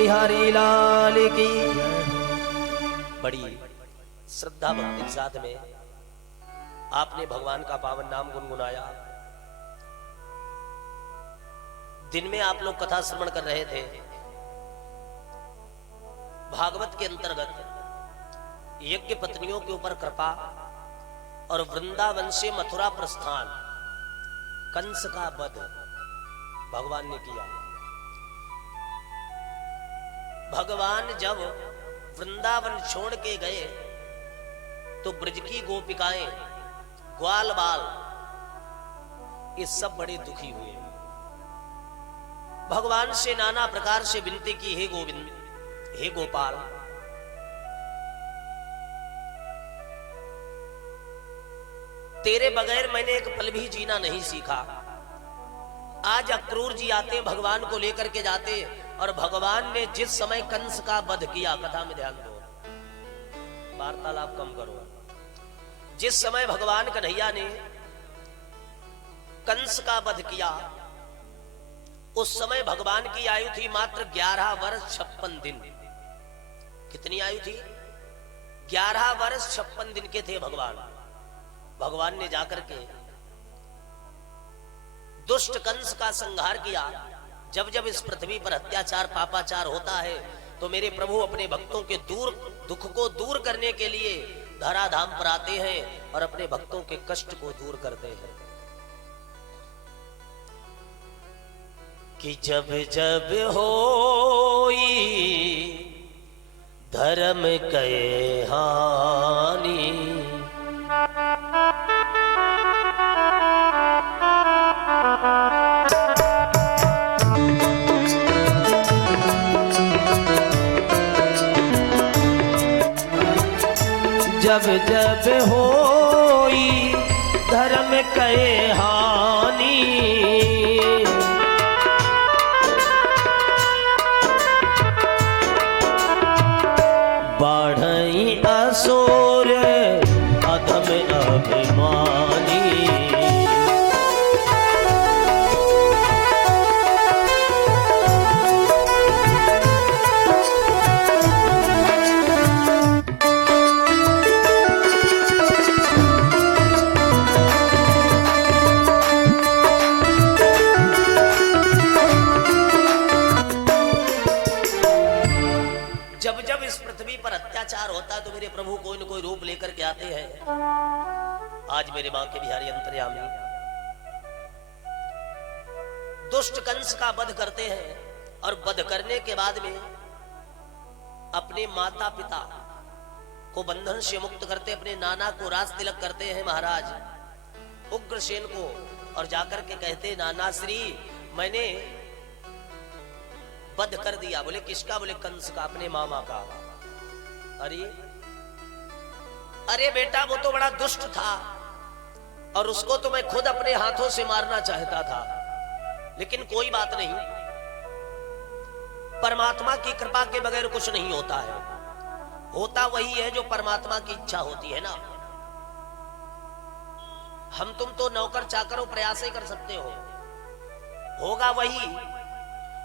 बिहारी लाल की। बड़ी श्रद्धा भक्ति के साथ में आपने भगवान का पावन नाम गुनगुनाया। दिन में आप लोग कथा श्रवण कर रहे थे। भागवत के अंतर्गत यज्ञ पत्नियों के ऊपर कृपा और वृंदावन से मथुरा प्रस्थान, कंस का वध भगवान ने किया। भगवान जब वृंदावन छोड़ के गए तो ब्रज की गोपिकाएं, ग्वाल बाल, ये सब बड़े दुखी हुए। भगवान से नाना प्रकार से विनती की, हे गोविंद, हे गोपाल, तेरे बगैर मैंने एक पल भी जीना नहीं सीखा। आज अक्रूर जी आते, भगवान को लेकर के जाते, और भगवान ने जिस समय कंस का वध किया, कथा में ध्यान दो, वार्तालाप कम करो। जिस समय भगवान कन्हैया ने कंस का वध किया, उस समय भगवान की आयु थी मात्र 11 वर्ष 56 दिन। कितनी आयु थी? 11 वर्ष 56 दिन के थे भगवान। भगवान ने जाकर के दुष्ट कंस का संहार किया। जब जब इस पृथ्वी पर अत्याचार, पापाचार होता है, तो मेरे प्रभु अपने भक्तों के दुख को दूर करने के लिए धराधाम पर आते हैं और अपने भक्तों के कष्ट को दूर करते हैं। कि जब जब होई धर्म कहे हानि, जब जब होई धर्म कहे हानि, बढ़ई असुर अधम अभिमानी। जब जब इस पृथ्वी पर अत्याचार होता है तो मेरे प्रभु कोई न कोई रूप लेकर के आते हैं। आज मेरे मां के बिहारी अंतर्यामी दुष्ट कंस का वध करते हैं, और वध करने के बाद में अपने माता पिता को बंधन से मुक्त करते, अपने नाना को राज तिलक करते हैं महाराज उग्रसेन को, और जाकर के कहते, नाना श्री, मैंने वध कर दिया। बोले किसका? बोले कंस का, अपने मामा का। अरे बेटा, वो तो बड़ा दुष्ट था और उसको तो मैं खुद अपने हाथों से मारना चाहता था, लेकिन कोई बात नहीं, परमात्मा की कृपा के बगैर कुछ नहीं होता है। होता वही है जो परमात्मा की इच्छा होती है ना। हम तुम तो नौकर चाकरों प्रयास ही कर सकते हो। होगा वही,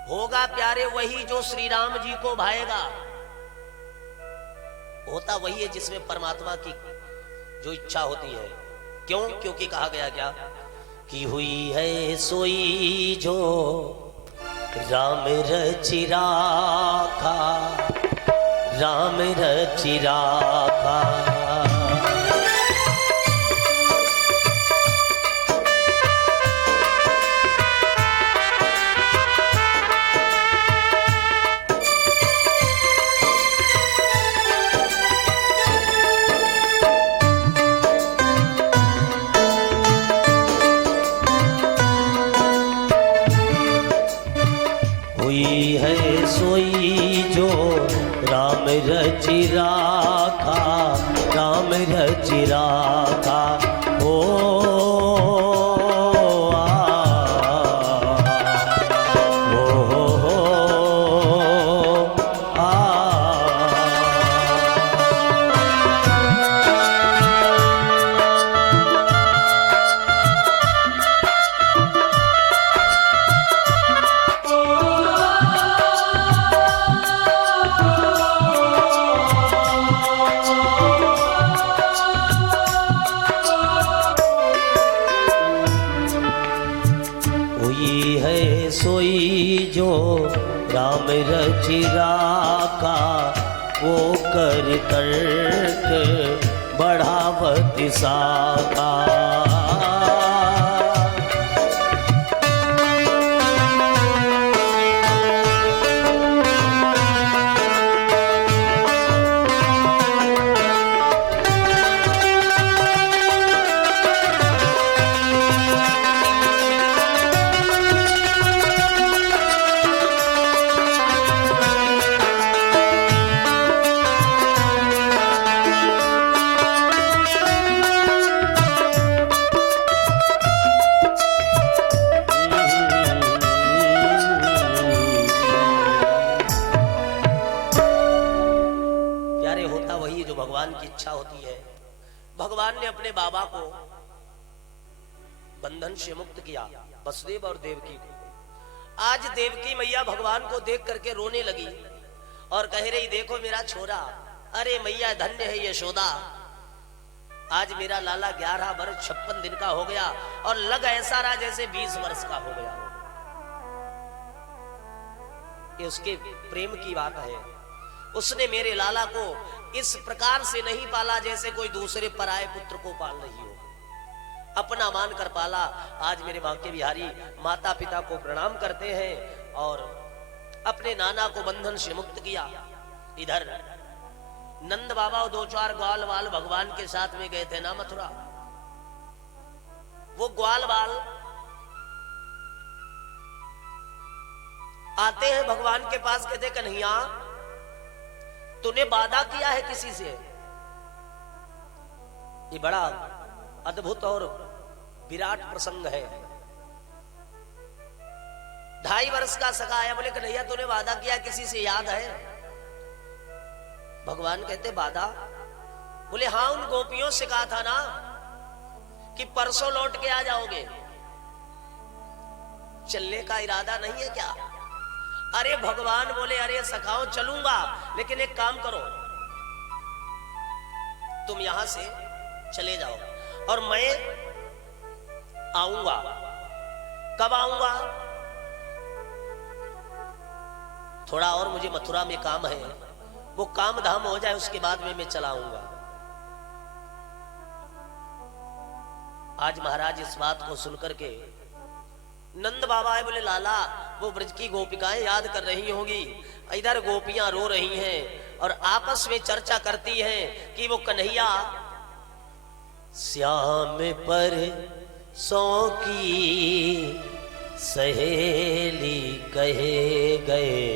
होगा प्यारे वही जो श्री राम जी को भाएगा। होता वही है जिसमें परमात्मा की जो इच्छा होती है। क्यों? क्योंकि कहा गया क्या कि हुई है सोई जो राम रचि राखा, राम रचि राखा। सोई जो राम रचि राखा, राम रचि राखा। ओ रचि राखा वो कर तर्क बढ़ावत साखा। की इच्छा होती है। भगवान ने अपने बाबा को बंधन से मुक्त किया, वसुदेव और देवकी को। आज देवकी मैया भगवान को देख करके रोने लगी और कह रही, देखो मेरा छोरा, अरे मैया धन्य है यशोदा, आज मेरा लाला 11 वर्ष 56 दिन का हो गया और लग ऐसा रहा जैसे 20 वर्ष का हो गया। ये उसके प्रेम की बात है। उसने मेरे लाला को इस प्रकार से नहीं पाला जैसे कोई दूसरे पराये पुत्र को पाल रही हो, अपना मान कर पाला। आज मेरे बांके बिहारी माता पिता को प्रणाम करते हैं और अपने नाना को बंधन से मुक्त किया। इधर नंद बाबा 2-4 ग्वाल बाल भगवान के साथ में गए थे ना मथुरा। वो ग्वाल बाल आते हैं भगवान के पास, कहते कन्हैया तूने वादा किया है किसी से। ये बड़ा अद्भुत और विराट प्रसंग है। 2.5 वर्ष का सखा आया, बोले कन्हैया तूने वादा किया किसी से, याद है? भगवान कहते वादा? बोले हाँ, उन गोपियों से कहा था ना कि परसों लौट के आ जाओगे। चलने का इरादा नहीं है क्या? अरे भगवान बोले, अरे सखाओ चलूंगा, लेकिन एक काम करो, तुम यहां से चले जाओ और मैं आऊंगा। कब आऊंगा? थोड़ा और मुझे मथुरा में काम है, वो काम धाम हो जाए उसके बाद में मैं चला आऊंगा। आज महाराज इस बात को सुनकर के नंद बाबा है, बोले लाला वो ब्रज की गोपिकाएं याद कर रही होंगी, इधर गोपियां रो रही हैं और आपस में चर्चा करती हैं कि वो कन्हैया श्याम पर सौ की सहेली कहे गए,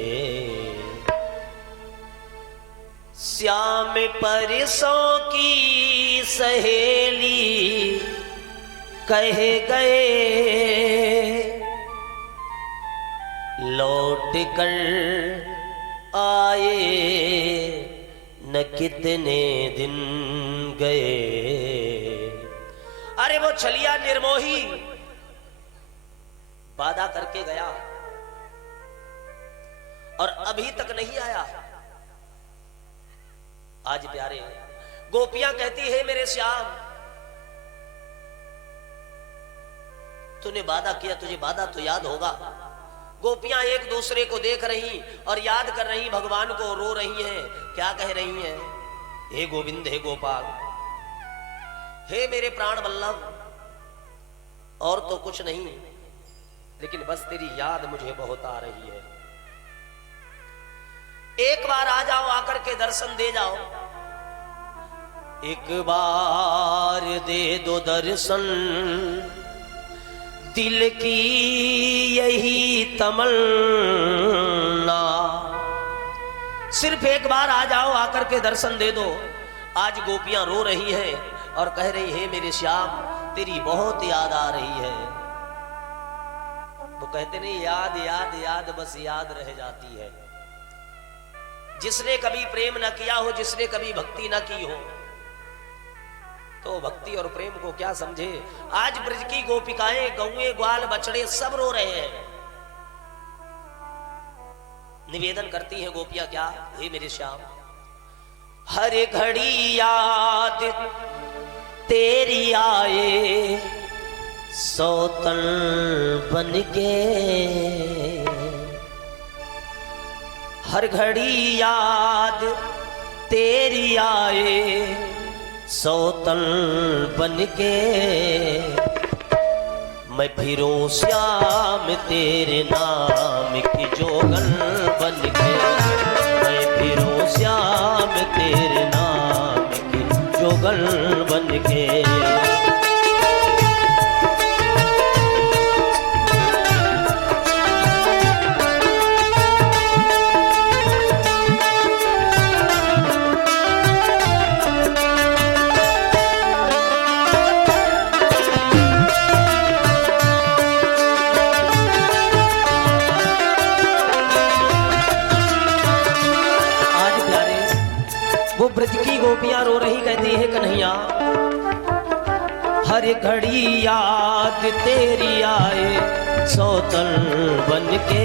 श्याम पर सौ की सहेली कहे गए, लौट कर आए न कितने दिन गए। अरे वो छलिया निर्मोही वादा करके गया और अभी तक नहीं आया। आज प्यारे गोपियां कहती है, मेरे श्याम तूने वादा किया, तुझे वादा तो याद होगा। गोपियां एक दूसरे को देख रही और याद कर रही, भगवान को रो रही हैं। क्या कह रही हैं? हे गोविंद, हे गोपाल, हे मेरे प्राण वल्लभ, और तो कुछ नहीं, लेकिन बस तेरी याद मुझे बहुत आ रही है। एक बार आ जाओ, आकर के दर्शन दे जाओ, एक बार दे दो दर्शन, दिल की यही तमन्ना। सिर्फ एक बार आ जाओ, आकर के दर्शन दे दो। आज गोपियां रो रही हैं और कह रही है, मेरे श्याम तेरी बहुत याद आ रही है। वो कहते नहीं, याद याद याद बस याद रह जाती है। जिसने कभी प्रेम न किया हो, जिसने कभी भक्ति न की हो, तो भक्ति और प्रेम को क्या समझे। आज ब्रज की गोपिकाएं, गौए, ग्वाल, बछड़े सब रो रहे हैं। निवेदन करती हैं गोपियां, क्या? हे मेरे श्याम, हर घड़ी याद तेरी आए, सौतन बन के हर घड़ी याद तेरी आए सौतन बन के, मैं फिरूं श्याम तेरे नाम की जोगन बन के, मैं फिरूं श्याम तेरे नाम की जोगन बन के। ब्रज की गोपियां रो रही, कहती है कन्हैया हर घड़ी याद तेरी आए सौतन बन के,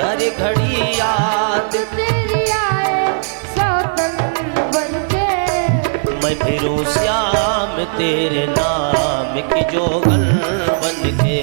हर घड़ी याद तेरी आए सौतन बन के, मैं फिरूं श्याम तेरे नाम की जोगन बन के।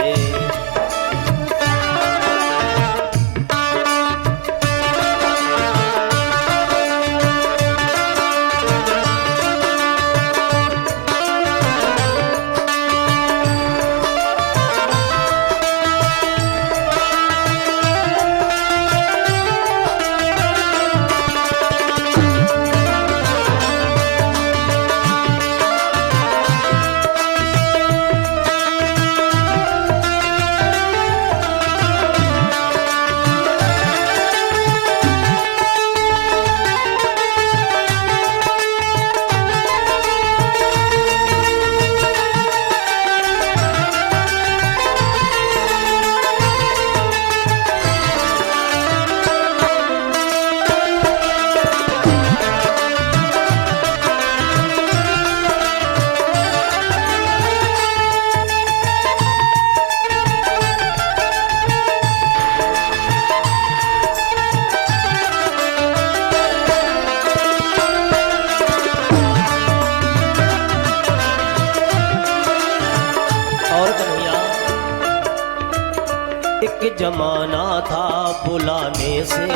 एक जमाना था बुलाने से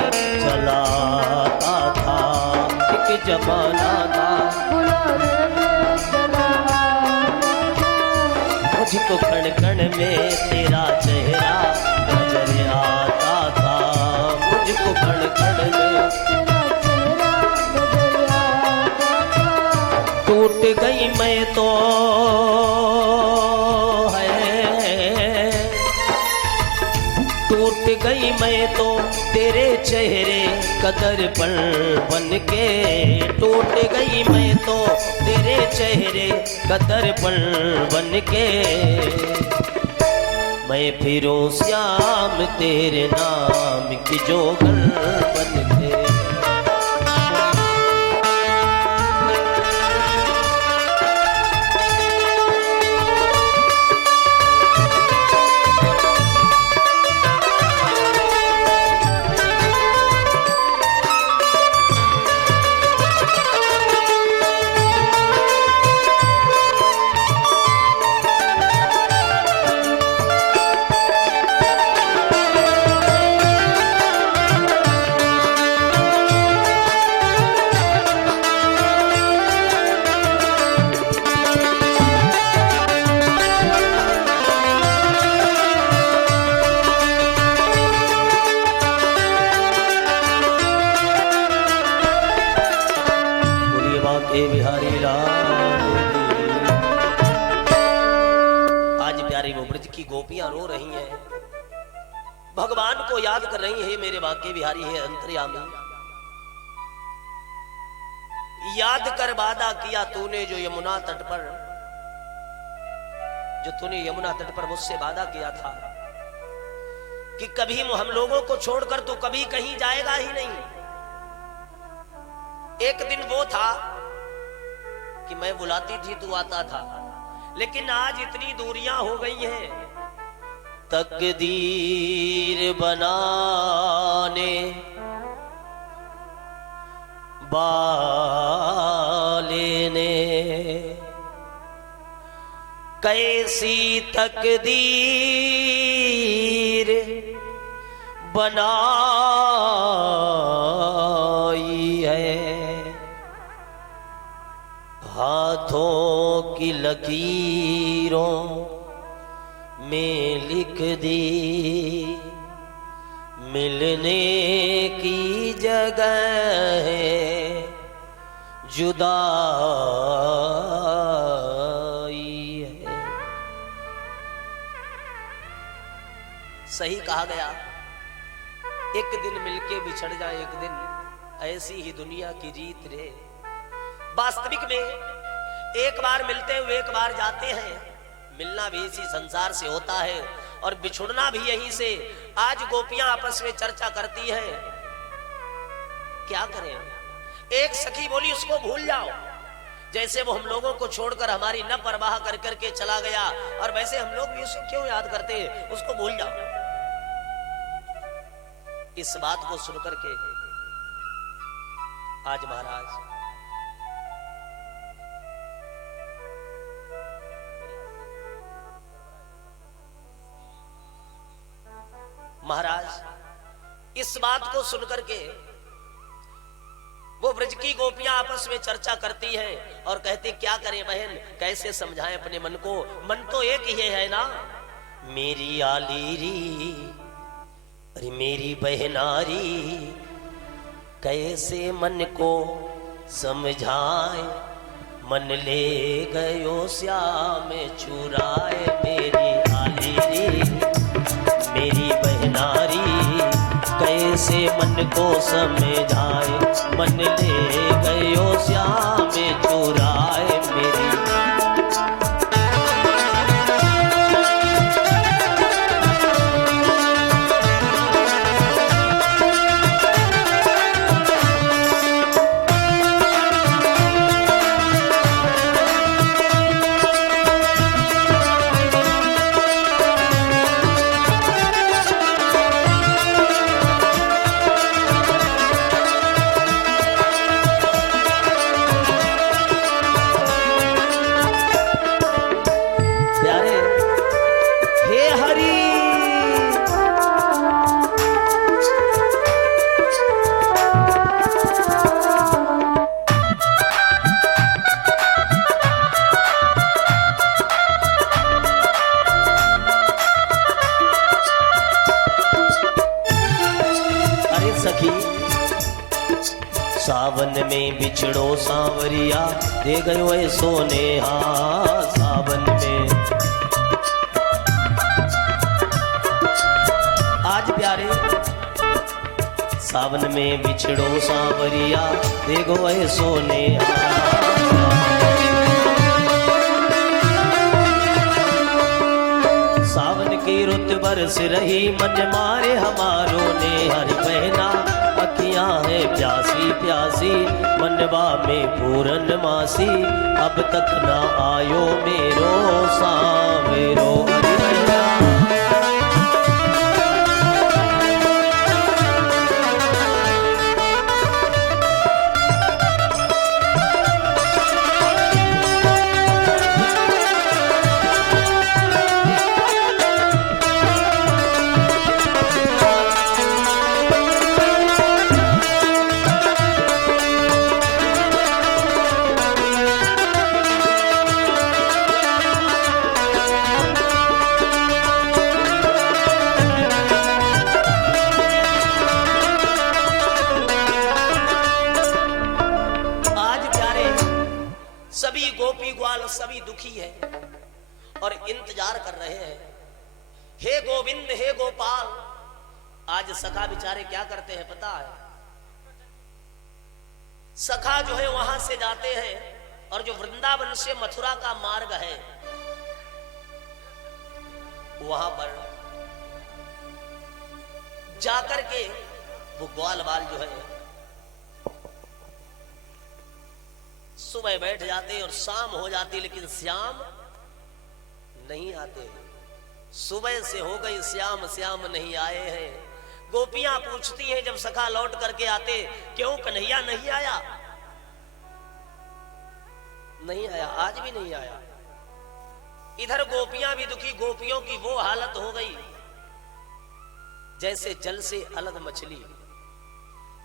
चलाता था, एक जमाना था मुझको कण कण में तेरा चेहरा नजर आता था, मुझको कण कण में टूट गई मैं तो टूट गई मैं तो तेरे चेहरे कदरपन बन के, टूट गई मैं तो तेरे चेहरे कदरपन बन के, मैं फिरूं श्याम तेरे नाम की जोगन बन के। बिहारी लाल आज प्यारी वो ब्रज की गोपियां रो रही हैं, भगवान को याद कर रही है। मेरे बांके बिहारी है अंतर्यामी, याद कर वादा किया तूने जो यमुना तट पर, जो तूने यमुना तट पर मुझसे वादा किया था कि कभी हम लोगों को छोड़कर तू कभी कहीं जाएगा ही नहीं। एक दिन वो था कि मैं बुलाती थी तू आता था, लेकिन आज इतनी दूरियां हो गई हैं। तकदीर बनाने वाले ने कैसी तकदीर, कैसी तकदीर बनाने हाथों की लकीरों में लिख दी, मिलने की जगह है जुदाई है। सही कहा गया, एक दिन मिलके बिछड़ जाए एक दिन, ऐसी ही दुनिया की रीत रे। वास्तविक में एक बार मिलते हुए एक बार जाते हैं, मिलना भी इसी संसार से होता है और बिछुड़ना भी यहीं से। आज गोपियां आपस में चर्चा करती हैं, क्या करें। एक सखी बोली उसको भूल जाओ, जैसे वो हम लोगों को छोड़कर हमारी न परवाह कर करके चला गया, और वैसे हम लोग भी उसको क्यों याद करते हैं, उसको भूल जाओ। इस बात को सुनकर के आज महाराज इस बात को सुनकर के वो ब्रज की गोपियां आपस में चर्चा करती हैं और कहती क्या करें बहन, कैसे समझाएं अपने मन को। मन तो एक ही है ना, मेरी आलीरी अरे मेरी बहनारी, कैसे मन को समझाए, मन ले गयो श्याम चुराए। मेरी आलीरी मेरी बहनारी, कैसे मन को समझाए, मन ले गयो श्याम चुराए। मेरी सावन में बिछड़ो सांवरिया, दे गयो है सोनेहा। सावन में आज प्यारे, सावन में बिछड़ो सांवरिया, दे गयो है सोनेहा। सावन की रुत बरस रही, मन मारे हमारो ने। हरि बहना अखियां है प्यासी प्यासी, मनवा में पूरन मासी, अब तक ना आयो मेरो सावेरो। हरि बहना सभी दुखी है और इंतजार कर रहे हैं, हे गोविंद हे गोपाल। आज सखा बेचारे क्या करते हैं पता है, सखा जो है वहां से जाते हैं और जो वृंदावन से मथुरा का मार्ग है वहां पर जाकर के वो ग्वाल बाल जो है सुबह बैठ जाते और शाम हो जाती, लेकिन श्याम नहीं आते। सुबह से हो गई श्याम, श्याम नहीं आए हैं। गोपियां पूछती हैं जब सखा लौट करके आते, क्यों कन्हैया नहीं आया? नहीं आया, आज भी नहीं आया। इधर गोपियां भी दुखी, गोपियों की वो हालत हो गई जैसे जल से अलग मछली,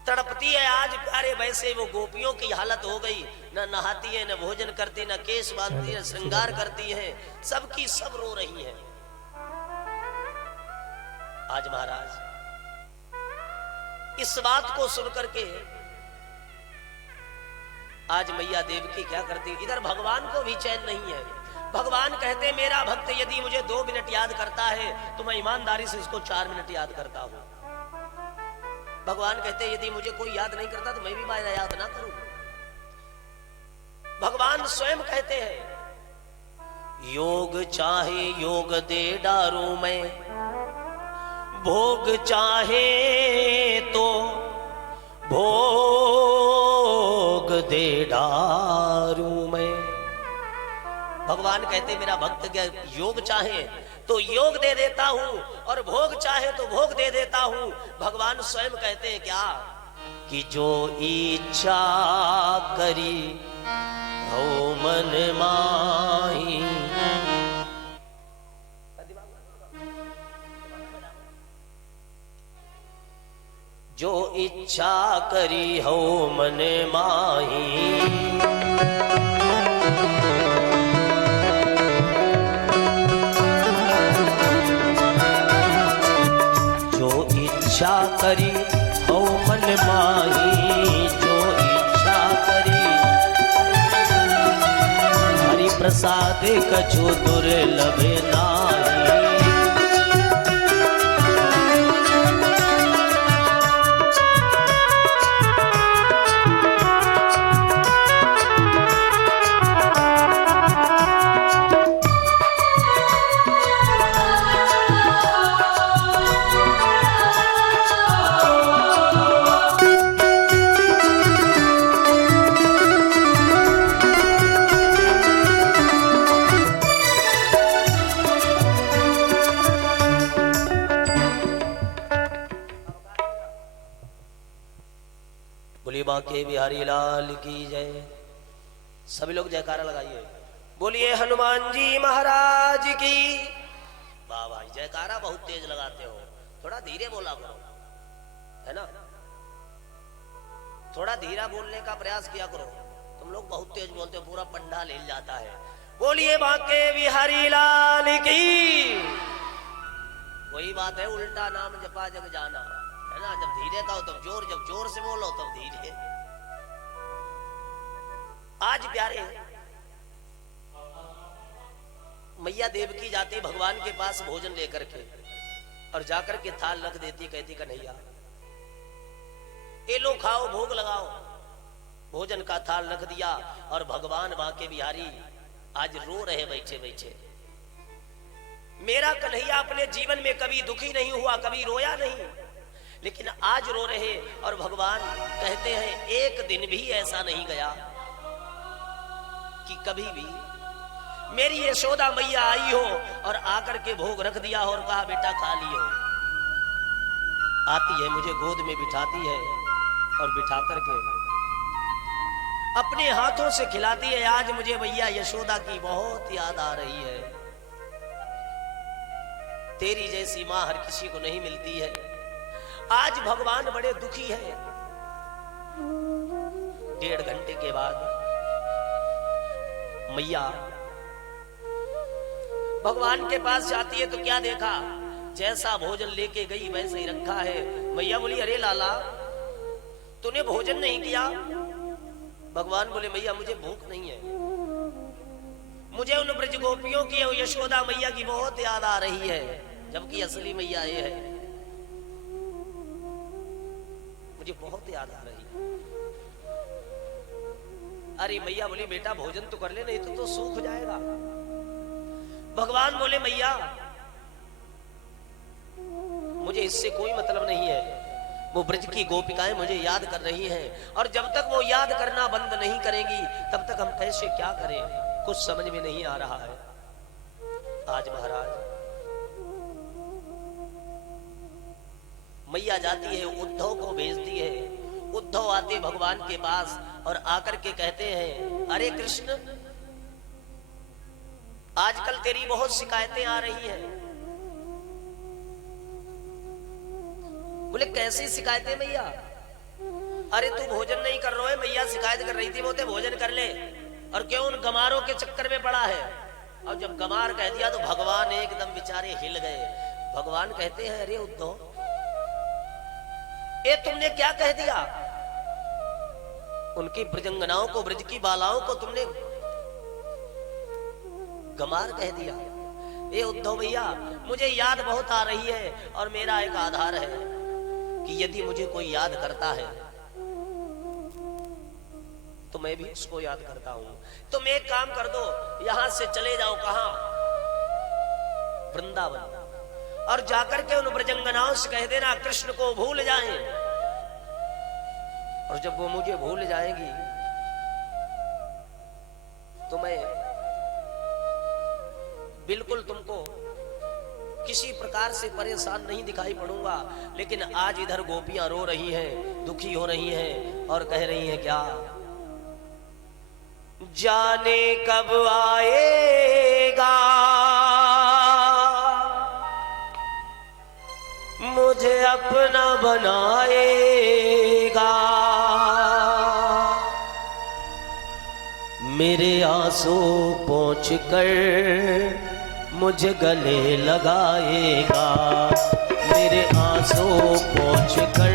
तड़पती है आज प्यारे, वैसे वो गोपियों की हालत हो गई, न नहाती है, न भोजन करती, न केश बांधती है, श्रृंगार करती है, सबकी सब रो रही है। आज महाराज इस बात को सुनकर के आज मैया देवकी क्या करती, इधर भगवान को भी चैन नहीं है। भगवान कहते मेरा भक्त यदि मुझे 2 मिनट याद करता है तो मैं ईमानदारी से इसको 4 मिनट याद करता हूं। भगवान कहते यदि मुझे कोई याद नहीं करता तो मैं भी माया याद ना करूं। भगवान स्वयं कहते हैं योग चाहे योग दे डारू मैं, भोग चाहे तो भोग दे डारू मैं। भगवान कहते मेरा भक्त क्या योग चाहे तो योग दे देता हूं और भोग चाहे तो भोग दे देता हूं। भगवान स्वयं कहते हैं क्या कि जो इच्छा करी हो मन माही, जो इच्छा करी हो मन माही, इच्छा करी हो मन माही, जो इच्छा करी हरि प्रसाद कछु दुर्लभ नाही। बांके बिहारी लाल की जय। सभी लोग जयकारा लगाइए, बोलिए हनुमान जी महाराज की। वाह भाई जयकारा बहुत तेज लगाते हो, थोड़ा धीरे बोला करो, है ना, थोड़ा धीरा बोलने का प्रयास किया करो। तुम लोग बहुत तेज बोलते हो, पूरा पंडाल हिल जाता है। बोलिए बांके बिहारी लाल की। वही बात है, उल्टा नाम जपा जग जाना, है ना। जब धीरे का हो तब जोर, जब जोर से बोलो तब धीरे। आज प्यारे मैया देवकी जाती भगवान के पास भोजन लेकर के और जाकर के थाल रख देती, कहती कन्हैया ये लो खाओ, भोग लगाओ। भोजन का थाल रख दिया और भगवान बांके बिहारी आज रो रहे बैठे बैठे। मेरा कन्हैया अपने जीवन में कभी दुखी नहीं हुआ, कभी रोया नहीं, लेकिन आज रो रहे। और भगवान कहते हैं एक दिन भी ऐसा नहीं गया कि कभी भी मेरी यशोदा मैया आई हो और आकर के भोग रख दिया हो और कहा बेटा खा लियो। आती है, मुझे गोद में बिठाती है और बिठा करके अपने हाथों से खिलाती है। आज मुझे मैया यशोदा की बहुत याद आ रही है। तेरी जैसी मां हर किसी को नहीं मिलती है। आज भगवान बड़े दुखी है। 1.5 घंटे के बाद मैया भगवान के पास जाती है तो क्या देखा, जैसा भोजन लेके गई वैसे ही रखा है। मैया बोली अरे लाला तूने भोजन नहीं किया। भगवान बोले मैया मुझे भूख नहीं है, मुझे उन ब्रज गोपियों की यशोदा मैया की बहुत याद आ रही है, जबकि असली मैया ये है, मुझे बहुत याद आ रही है। अरे मैया बोली बेटा भोजन तो कर ले, नहीं तो सूख जाएगा। भगवान बोले मैया मुझे इससे कोई मतलब नहीं है, वो ब्रज की गोपिकाएं मुझे याद कर रही हैं और जब तक वो याद करना बंद नहीं करेंगी तब तक हम कैसे क्या करें, कुछ समझ में नहीं आ रहा है। आज महाराज मैया जाती है, उद्धव को भेजती है। उद्धव आते भगवान के पास और आकर के कहते हैं अरे कृष्ण आजकल तेरी बहुत शिकायतें आ रही हैं। बोले कैसी शिकायतें मैया? अरे तू भोजन नहीं कर रहा है, मैया शिकायत कर रही थी मोते भोजन कर ले, और क्यों उन गमारों के चक्कर में पड़ा है। और जब गमार कह दिया तो भगवान एकदम बेचारे हिल गए। भगवान कहते हैं अरे उद्धव, ये तुमने क्या कह दिया? उनकी ब्रजंगनाओं को, ब्रज की बालाओं को तुमने गमार कह दिया। ये उद्धव भैया, मुझे याद बहुत आ रही है, और मेरा एक आधार है कि यदि मुझे कोई याद करता है तो मैं भी उसको याद करता हूं। तुम एक काम कर दो, यहां से चले जाओ, कहां? वृंदावन, और जाकर के उन ब्रजंगनाओं से कह देना कृष्ण को भूल जाएं। और जब वो मुझे भूल जाएगी तो मैं बिल्कुल तुमको किसी प्रकार से परेशान नहीं दिखाई पड़ूंगा। लेकिन आज इधर गोपियां रो रही हैं, दुखी हो रही हैं, और कह रही हैं क्या? जाने कब आएगा मुझे अपना बनाएगा, मेरे आंसू पोंछ कर मुझे गले लगाएगा, मेरे आंसू पोंछ कर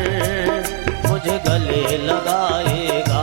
मुझे गले लगाएगा।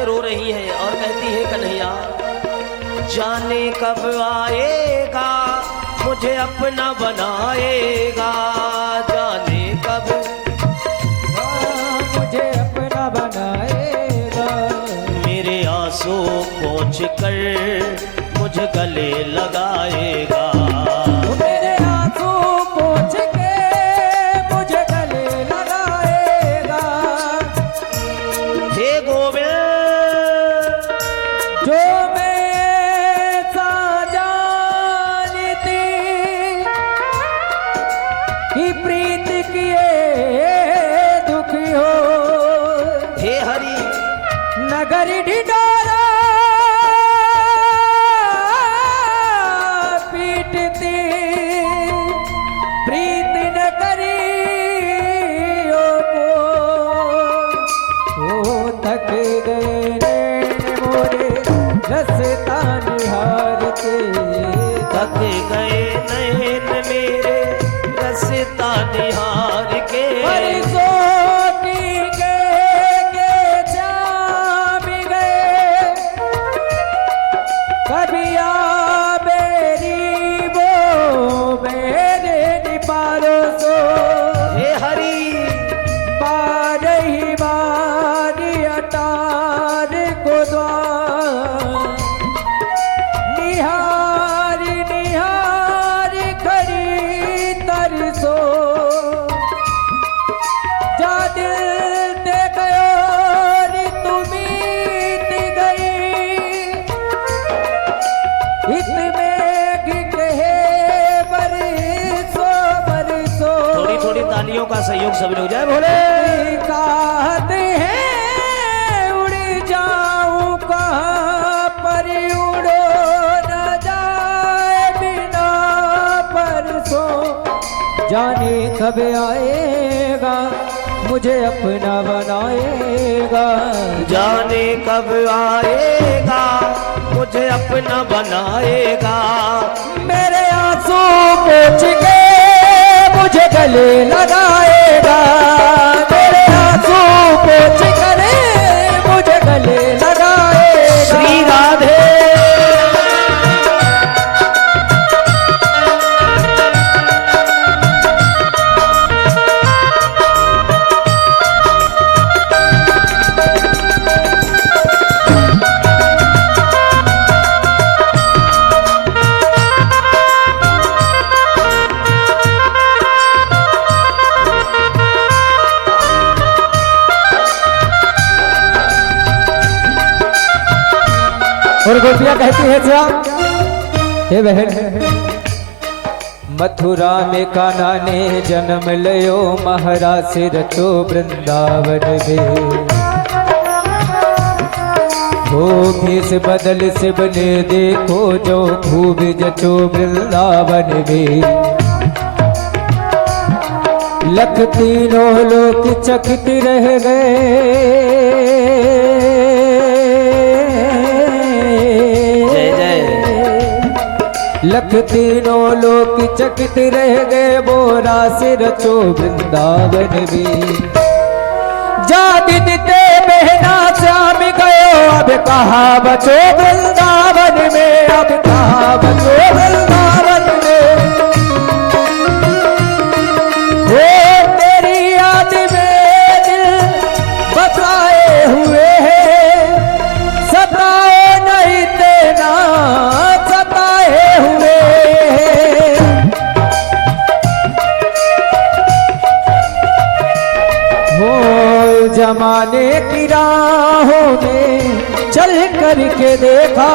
रो रही है और कहती है कन्हैया, जाने कब आएगा मुझे अपना बनाएगा, जाने कब मुझे अपना बनाएगा, मेरे आंसू पोंछ कर मुझे गले लगाएगा, मेरे आंसू पोंछ के मुझे गले लगाएगा। हे गोविंद, जो मैं जानती कि प्रीत किए दुखी हो, हे हरि नगर ढिढोरा पीटती, प्रीत न करी ओ थक गए मोरे रसता निहार के, थक गए नैन मेरे रसता निहार के, सोती के जाम गए, कभी आ बेरी वो मेरे निपारो सो, हे हरि बारही बारी अटार को द्वार, निहारी निहारी खड़ी तरसो, जा दिल दे गयो री तुमीत गई, हित में कहे बरसो बरसो। थोड़ी थोड़ी तालियों का सहयोग सब लोग जाए बोले, कहते हैं उड़ जाऊं कहाँ पर उड़ो न जाए बिना परसों, जाने कब आएगा मुझे अपना बनाएगा, जाने कब आएगा मुझे अपना बनाएगा, मेरे आंसू पोंछ के मुझे गले लगाएगा, मेरे आंसू पोंछ और गोपियां कहती है श्याम हे बहन, मथुरा में कान्हा ने जन्म लियो, महाराज से रचो वृंदावन में। हो भेष बदल शिव ने देखो, जो खूब जचो वृंदावन में। लख तीनों लोग चकित रह गए, जय जय। लख तीनों लोग चकित रह गए, बोरा से रचो वृंदावन में। जा दिन ते बहना श्याम गयो, अब कहाँ बचो वृंदावन में, अब कहाँ बचो वृंदावन में। वो तेरी याद में दिल बसाए हुए हैं, सताए नहीं तेना सताए हुए हैं। वो जमाने की राहों में चल करके देखा,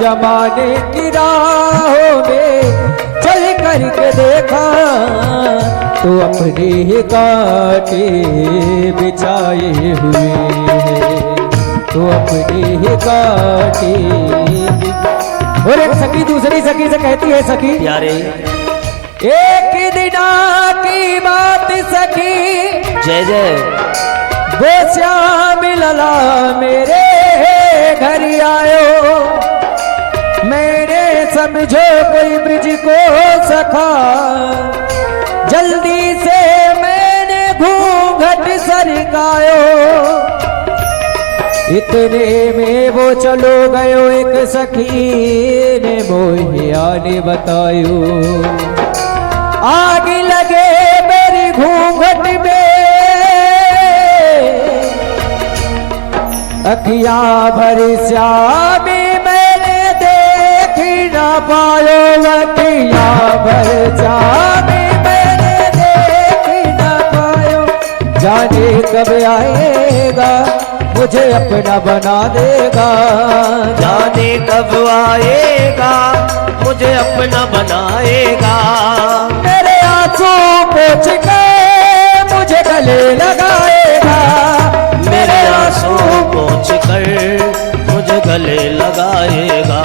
जमाने की राहों में चल करके देखा, तो अपने ही कांटे बिछाए हुए हैं, तो अपने ही कांटे। और एक सखी दूसरी सखी से कहती है, सखी प्यारे एक दिना की बात सखी, जय जय। वो श्याम लला मेरे घर आयो, मेरे समझो कोई ब्रिज को सखा, जल्दी से मैंने घूंघट सरकायो। इतने में वो चलो गयो, एक सखी ने मोहिया ने बतायो, आग लगे मेरी घूंघट में, अखियां भर श्यामी मैंने देख न पायो, अखियां भर श्यामी मैंने देख न पायो। जाने कब आएगा मुझे अपना बना देगा, जाने कब आएगा मुझे अपना बनाएगा। मेरे आंसू पोंछ के मुझे गले लगाएगा, मेरे आंसू पोंछ कर मुझे गले लगाएगा।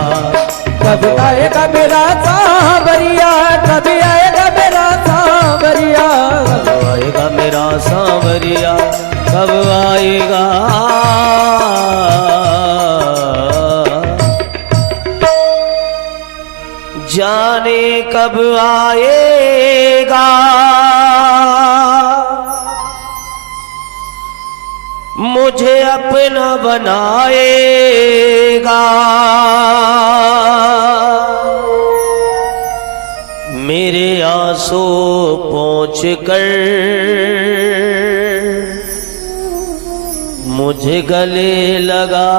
कब आएगा मेरा सांवरिया, कब आएगा मेरा सांवरिया, कब आएगा मेरा सांवरिया, कब आएगा। जाने कब आएगा मुझे अपना बनाएगा। मेरे आंसू पोंछ कर मुझे गले लगाएगा।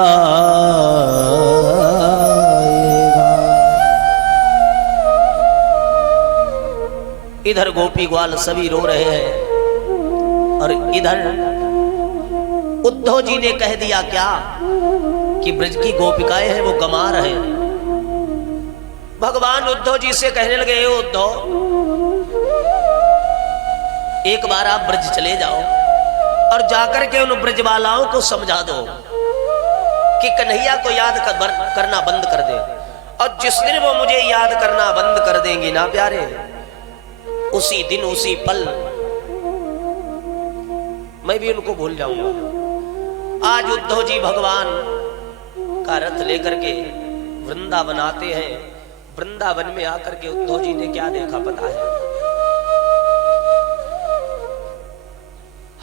इधर गोपी ग्वाल सभी रो रहे हैं और इधर उद्धव जी ने कह दिया क्या कि ब्रज की गोपिकाएं हैं वो गंवार हैं। भगवान उद्धव जी से कहने लगे, उद्धव एक बार आप ब्रज चले जाओ और जाकर के उन ब्रजवालाओं को समझा दो कि कन्हैया को याद करना बंद कर दे, और जिस दिन वो मुझे याद करना बंद कर देंगी ना प्यारे, उसी दिन उसी पल मैं भी उनको भूल जाऊंगा। आज उद्धव जी भगवान का रथ लेकर के वृंदावन आते हैं। वृंदावन में आकर के उद्धव जी ने क्या देखा पता है?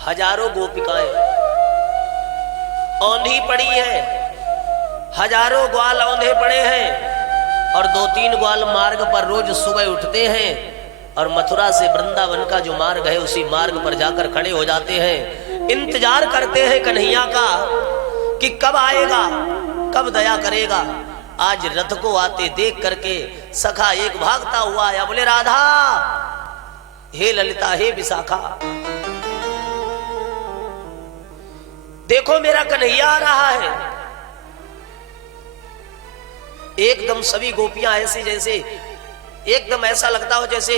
हजारों गोपिकाएं औंधी पड़ी है, हजारों ग्वाल औंधे पड़े हैं, और 2-3 ग्वाल मार्ग पर रोज सुबह उठते हैं और मथुरा से वृंदावन का जो मार्ग है उसी मार्ग पर जाकर खड़े हो जाते हैं, इंतजार करते हैं कन्हैया का कि कब आएगा, कब दया करेगा। आज रथ को आते देख करके सखा एक भागता हुआ आया, बोले राधा, हे ललिता, हे विशाखा, देखो मेरा कन्हैया आ रहा है। एकदम सभी गोपियां ऐसी जैसे एकदम ऐसा लगता हो जैसे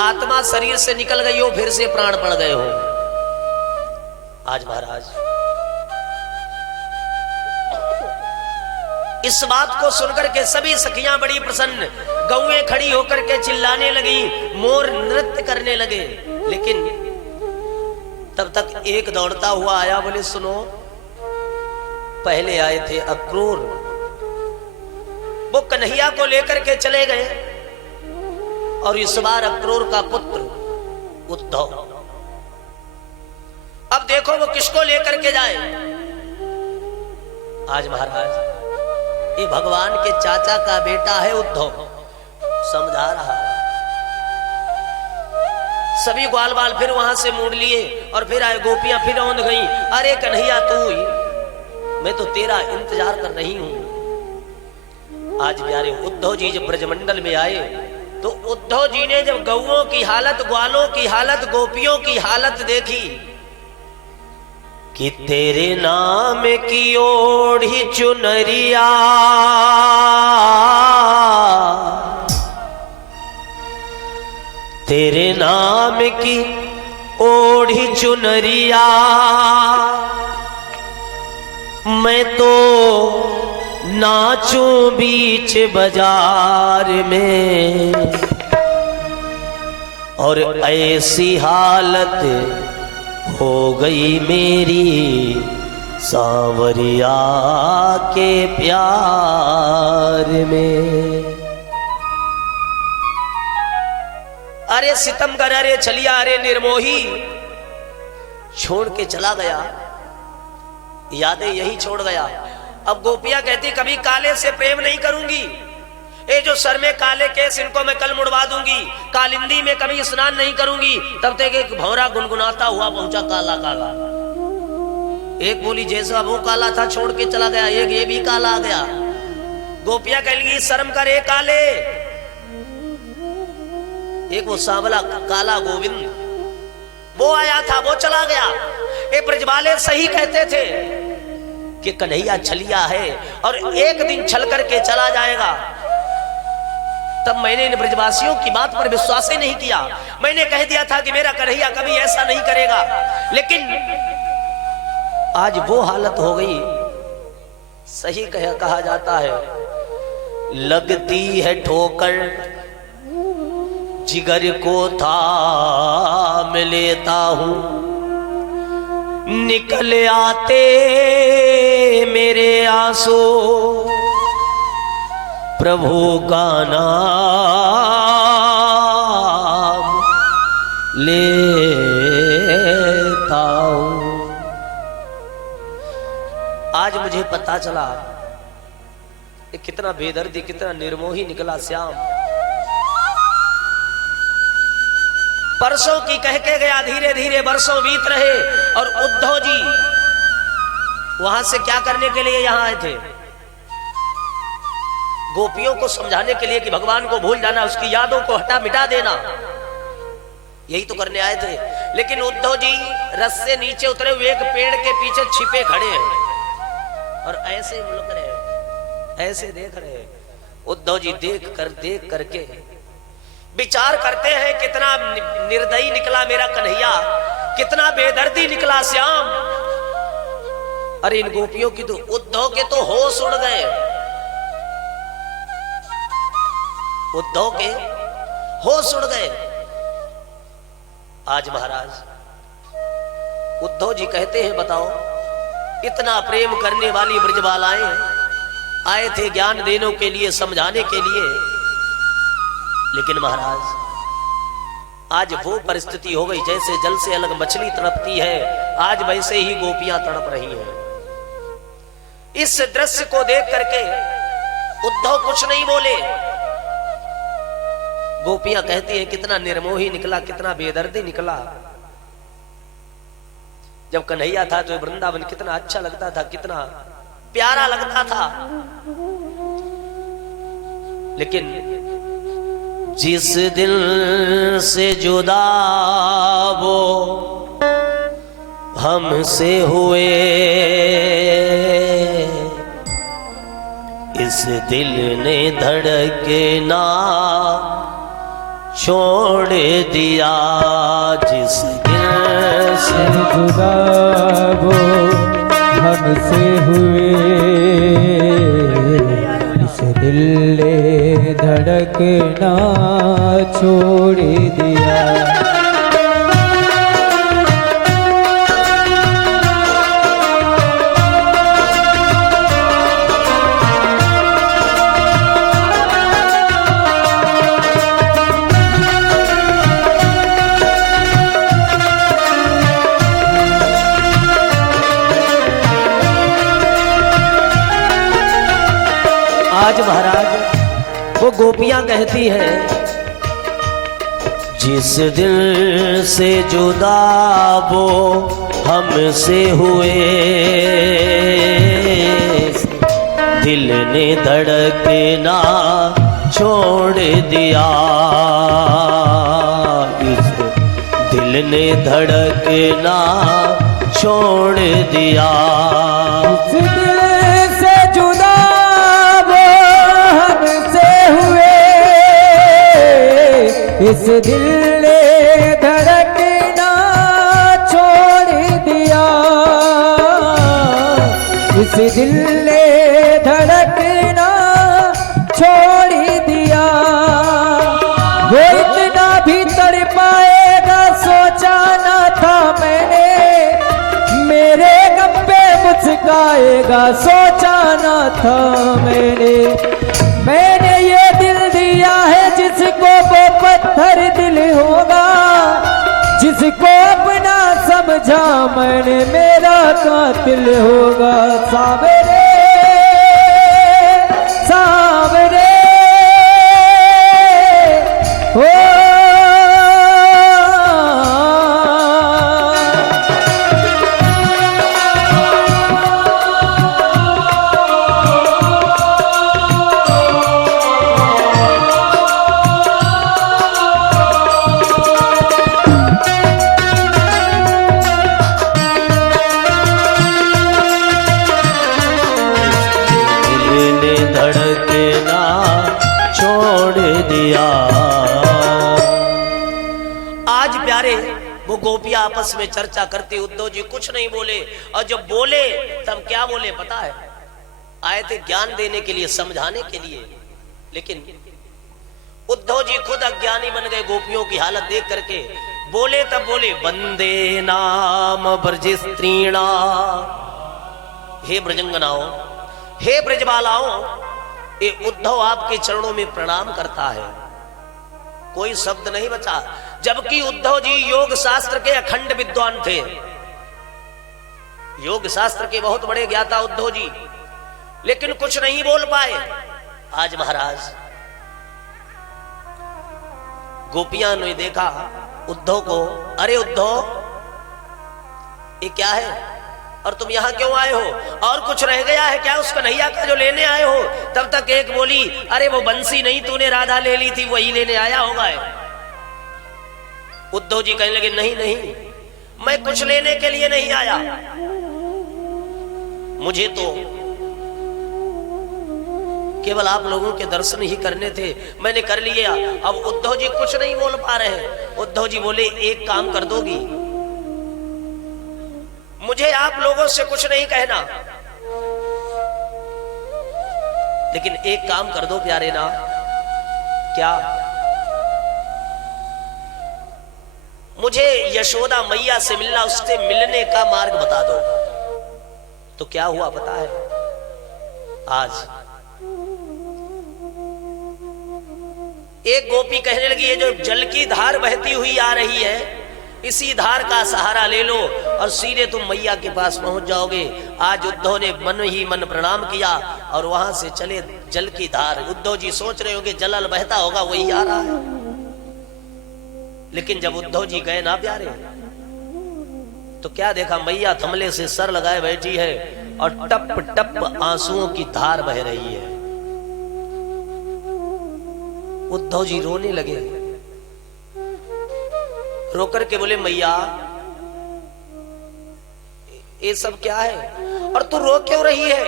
आत्मा शरीर से निकल गई हो, फिर से प्राण पड़ गए हो। आज महाराज इस बात को सुनकर के सभी सखियां बड़ी प्रसन्न, गौएं खड़ी होकर के चिल्लाने लगी, मोर नृत्य करने लगे। लेकिन तब तक एक दौड़ता हुआ आया, बोले सुनो, पहले आए थे अक्रूर, वो कन्हैया को लेकर के चले गए और इस बार अक्रूर का पुत्र उद्धव, अब देखो वो किसको लेकर के जाए। आज महाराज ये भगवान के चाचा का बेटा है उद्धव, समझा रहा है। सभी ग्वाल बाल फिर वहां से मोड़ लिए और फिर आए, गोपियां फिर औंध गई, अरे कन्हैया तू ही, मैं तो तेरा इंतजार कर रही हूं। आज प्यारे उद्धव जी जब ब्रजमंडल में आए तो उद्धव जी ने जब गौओं की हालत, ग्वालों की हालत, गोपियों की हालत देखी कि तेरे नाम की ओढ़ी चुनरिया तेरे नाम की ओढ़ी चुनरिया मैं तो नाचूं बीच बाजार में, और ऐसी हालत हो गई मेरी सांवरिया के प्यार में। अरे सितमगर, अरे छलिया, अरे निर्मोही, छोड़ के चला गया, यादें यही छोड़ गया। अब गोपियां कहती कभी काले से प्रेम नहीं करूंगी, ये जो सर में काले केस इनको मैं कल मुड़वा दूंगी, कालिंदी में कभी स्नान नहीं करूंगी। तब तक एक भौरा गुनगुनाता हुआ पहुंचा, काला काला। एक बोली जैसा वो काला था छोड़ के चला गया, एक ये भी काला आ गया। गोपियां कहेंगी शर्म करे काले। एक वो सांवला काला गोविंद वो आया था, वो चला गया। ये ब्रजवाले सही कहते थे कि कन्हैया छलिया है और एक दिन छल करके चला जाएगा। तब मैंने इन ब्रजवासियों की बात पर विश्वास ही नहीं किया। मैंने कह दिया था कि मेरा कन्हैया कभी ऐसा नहीं करेगा, लेकिन आज वो हालत हो गई। सही कहा जाता है, लगती है ठोकर जिगर को थाम लेता हूं, निकल आते मेरे आंसू, प्रभु का नाम लेता हूं। आज मुझे पता चला कि कितना बेदर्दी, कितना निर्मोही निकला श्याम। परसों की कह के गया, धीरे धीरे बरसों बीत रहे और उद्धव जी वहां से क्या करने के लिए यहां आए थे? गोपियों को समझाने के लिए कि भगवान को भूल जाना, उसकी यादों को हटा मिटा देना, यही तो करने आए थे। लेकिन उद्धव जी रस से नीचे उतरे हुए एक पेड़ के पीछे छिपे खड़े हैं और ऐसे मुल्क रहे, ऐसे देख रहे। उद्धव जी देख करके विचार करते हैं, कितना निर्दयी निकला मेरा कन्हैया, कितना बेदर्दी निकला श्याम। अरे इन गोपियों की तो, उद्धव के तो होश उड़ गए, उद्धव के होश उड़ गए। आज महाराज उद्धव जी कहते हैं, बताओ इतना प्रेम करने वाली ब्रजबालाएं आए थे ज्ञान देने के लिए, समझाने के लिए, लेकिन महाराज आज वो परिस्थिति हो गई जैसे जल से अलग मछली तड़पती है, आज वैसे ही गोपियां तड़प रही हैं। इस दृश्य को देख करके उद्धव कुछ नहीं बोले। गोपियां कहती है कितना निर्मोही निकला, कितना बेदर्दी निकला। जब कन्हैया था तो वृंदावन कितना अच्छा लगता था, कितना प्यारा लगता था। लेकिन जिस दिल से जुदा वो हमसे हुए, जिस दिल ने धड़के ना छोड़ दिया, जिस दिल से जुदा वो हमसे हुए, इस दिल ने धड़कना छोड़ दिया। आज महाराज वो गोपियां कहती हैं, जिस दिल से जुदा वो हमसे हुए, दिल ने धड़कना छोड़ दिया, इस दिल ने धड़कना छोड़ दिया। इस दिल से जुदा वो हमसे हुए, इस दिल ने धड़कना छोड़ दिया, इस दिल ने धड़कना छोड़ दिया। वो इतना भी तड़पाएगा सोचा ना था मैंने, मेरे गम पे मुस्काएगा सोचा ना था मैंने। मैंने ये दिल दिया है जिसको वो पत्थर दिल होगा, जिसको अपना समझा मैंने मेरा कातिल होगा। सावरे सावरे हो वो गोपियां आपस में चर्चा करते, उद्धव जी कुछ नहीं बोले, और जब बोले तब क्या बोले पता है? आए थे ज्ञान देने के लिए, समझाने के लिए, लेकिन उद्धव जी खुद अज्ञानी बन गए गोपियों की हालत देख करके। बोले तब बोले, वंदे नाम ब्रज स्त्रीणा, हे ब्रजंगनाओं, हे ब्रजबालाओं, ये उद्धव आपके चरणों में प्रणाम करता है। कोई शब्द नहीं बचा, जबकि उद्धव जी योग शास्त्र के अखंड विद्वान थे, योग शास्त्र के बहुत बड़े ज्ञाता उद्धव जी, लेकिन कुछ नहीं बोल पाए। आज महाराज गोपियां ने देखा उद्धव को, अरे उद्धव ये क्या है, और तुम यहां क्यों आए हो, और कुछ रह गया है क्या उस कन्हैया का जो लेने आए हो? तब तक एक बोली, अरे वो बंसी नहीं, तूने राधा ले ली थी, वही लेने आया होगा। उद्धव जी कहने लगे, नहीं नहीं, मैं कुछ लेने के लिए नहीं आया, मुझे तो केवल आप लोगों के दर्शन ही करने थे, मैंने कर लिए। अब उद्धव जी कुछ नहीं बोल पा रहे। उद्धव जी बोले, एक काम कर दोगी, मुझे आप लोगों से कुछ नहीं कहना, लेकिन एक काम कर दो प्यारे ना। क्या? मुझे यशोदा मैया से मिलना, उससे मिलने का मार्ग बता दो। तो क्या हुआ पता है? आज एक गोपी कहने लगी, ये जो जल की धार बहती हुई आ रही है, इसी धार का सहारा ले लो और सीधे तुम मैया के पास पहुंच जाओगे। आज उद्धव ने मन ही मन प्रणाम किया और वहां से चले जल की धार। उद्धव जी सोच रहे होंगे जल बहता होगा, वही आ रहा है। लेकिन जब उद्धव जी गए ना प्यारे, तो क्या देखा, मैया थमले से सर लगाए बैठी है और टप टप आंसुओं की धार बह रही है। उद्धव जी रोने लगे, रोकर के बोले, मैया ये सब क्या है और तू रो क्यों रही है?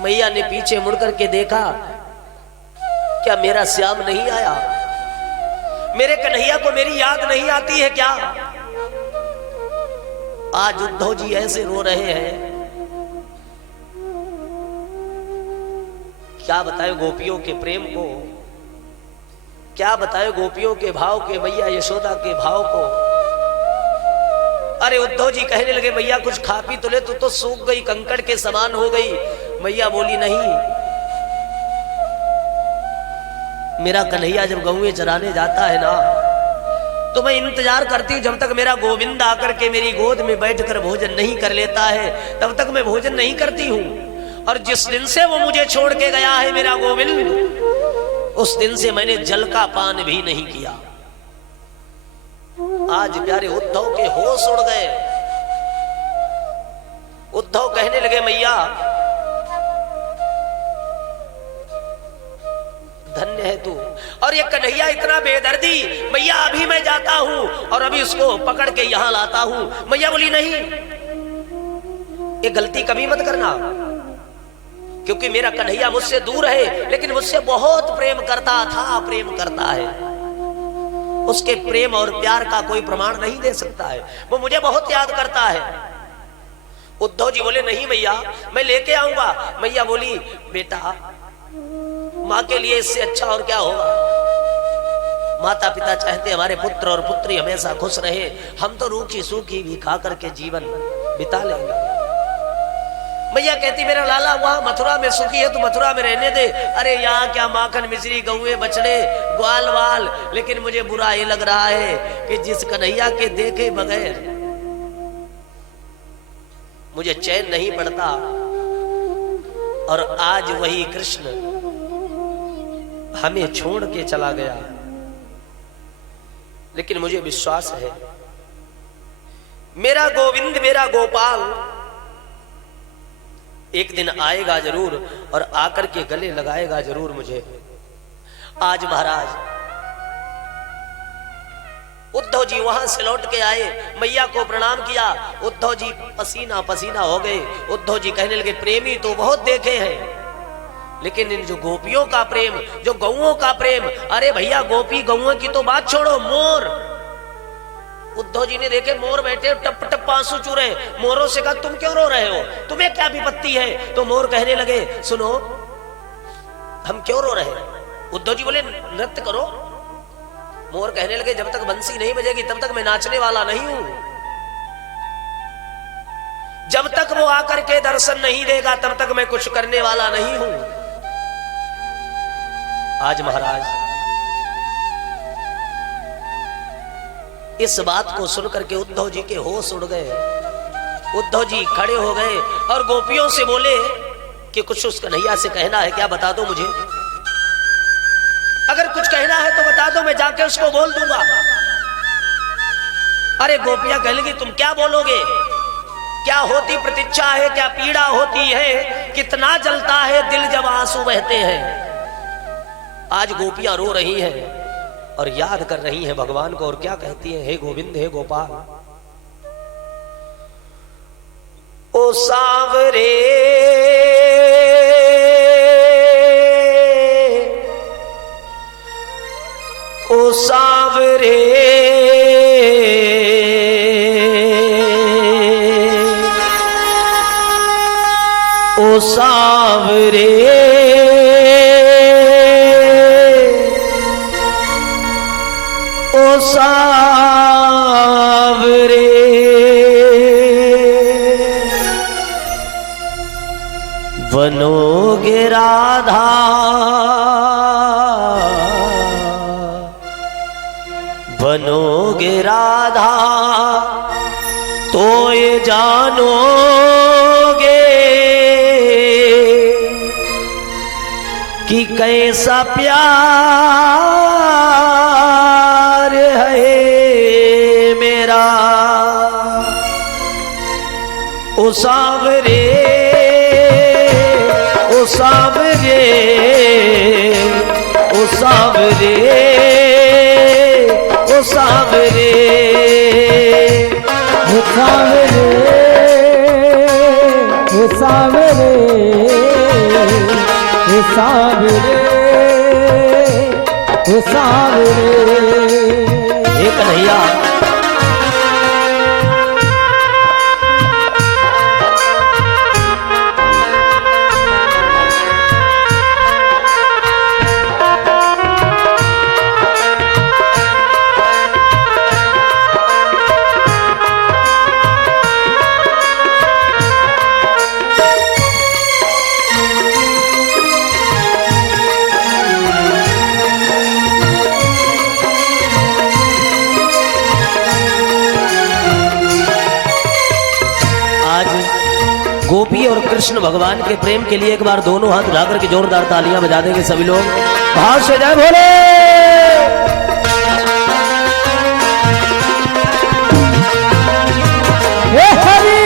मैया ने पीछे मुड़ करके देखा, क्या मेरा श्याम नहीं आया? मेरे कन्हैया को मेरी याद नहीं आती है क्या? आज उद्धव जी ऐसे रो रहे हैं, क्या बताए गोपियों के प्रेम को, क्या बताए गोपियों के भाव के, मैया यशोदा के भाव को। अरे उद्धव जी कहने लगे, मैया कुछ खा पी तो ले, तू तो सूख गई, कंकड़ के समान हो गई। मैया बोली, नहीं, मेरा कन्हैया जब गौएं चराने जाता है ना, तो मैं इंतजार करती हूं जब तक मेरा गोविंद आकर के मेरी गोद में बैठकर भोजन नहीं कर लेता है, तब तक मैं भोजन नहीं करती हूं। और जिस दिन से वो मुझे छोड़ के गया है मेरा गोविंद, उस दिन से मैंने जल का पान भी नहीं किया। आज प्यारे उद्धव के होश उड़ गए। उद्धव कहने लगे, मैया धन्य है तू। और ये कन्हैया इतना बेदर्दी, मैया अभी मैं जाता हूं और अभी उसको पकड़ के यहां लाता हूं। मैया बोली, नहीं, ये गलती कभी मत करना, क्योंकि मेरा कन्हैया मुझसे दूर है, लेकिन मुझसे बहुत प्रेम करता था, प्रेम करता है। उसके प्रेम और प्यार का कोई प्रमाण नहीं दे सकता है, वो मुझे बहुत याद करता है। उद्धव जी बोले, नहीं मैया, मैं लेके आऊंगा। मैया बोली, बेटा माँ के लिए इससे अच्छा और क्या होगा? माता पिता चाहते हमारे पुत्र और पुत्री हमेशा खुश रहे, हम तो रूखी सूखी भी खा करके जीवन बिता लेंगे। मैया कहती, मेरा लाला वहां मथुरा में सुखी है, तो मथुरा में रहने दे। अरे यहाँ क्या माखन मिश्री गौए बछड़े ग्वाल वाल, लेकिन मुझे बुरा ये लग रहा है कि जिस कन्हैया के देखे बगैर मुझे चैन नहीं पड़ता, और आज वही कृष्ण हमें छोड़ के चला गया। लेकिन मुझे विश्वास है मेरा गोविंद, मेरा गोपाल एक दिन आएगा जरूर, और आकर के गले लगाएगा जरूर मुझे। आज महाराज उद्धव जी वहां से लौट के आए, मैया को प्रणाम किया। उद्धव जी पसीना पसीना हो गए। उद्धव जी कहने लगे, प्रेमी तो बहुत देखे हैं, लेकिन इन जो गोपियों का प्रेम, जो गौओं का प्रेम, अरे भैया गोपी गौओं की तो बात छोड़ो, मोर। उद्धव जी ने देखे मोर बैठे टप टप आंसू चू रहे। मोरों से कहा, तुम क्यों रो रहे हो, तुम्हें क्या विपत्ति है? तो मोर कहने लगे, सुनो, हम क्यों रो रहे हैं? उद्धव जी बोले, नृत्य करो। मोर कहने लगे, जब तक बंसी नहीं बजेगी तब तक मैं नाचने वाला नहीं हूं। जब तक वो आकर के दर्शन नहीं देगा तब तक मैं कुछ करने वाला नहीं हूं। आज महाराज इस बात को सुनकर के उद्धव जी के होश उड़ गए। उद्धव जी खड़े हो गए और गोपियों से बोले कि कुछ उस कन्हैया से कहना है क्या, बता दो मुझे। अगर कुछ कहना है तो बता दो, मैं जाके उसको बोल दूंगा। अरे गोपियां कह लेंगी, तुम क्या बोलोगे? क्या होती प्रतीक्षा है, क्या पीड़ा होती है, कितना जलता है दिल जब आंसू बहते हैं। आज गोपियां रो रही हैं और याद कर रही हैं भगवान को, और क्या कहती हैं, हे गोविंद, हे गोपाल। ओ सांवरे ओ सांवरे ओ सांवरे ओ सांवरे बनोगे राधा बनोगे राधा तो ये जानोगे कि कैसा प्यार है मेरा। ओ सांवरे ओ सांवरे ओ सांवरे ओ सांवरे हे सांवरे हे सांवरे ओ सांवरे, ओ सांवरे। हे कन्हैया, गोपी और कृष्ण भगवान के प्रेम के लिए एक बार दोनों हाथ उठाकर के जोरदार तालियां बजा देंगे सभी लोग। भाव से जय भोले। हे हरि।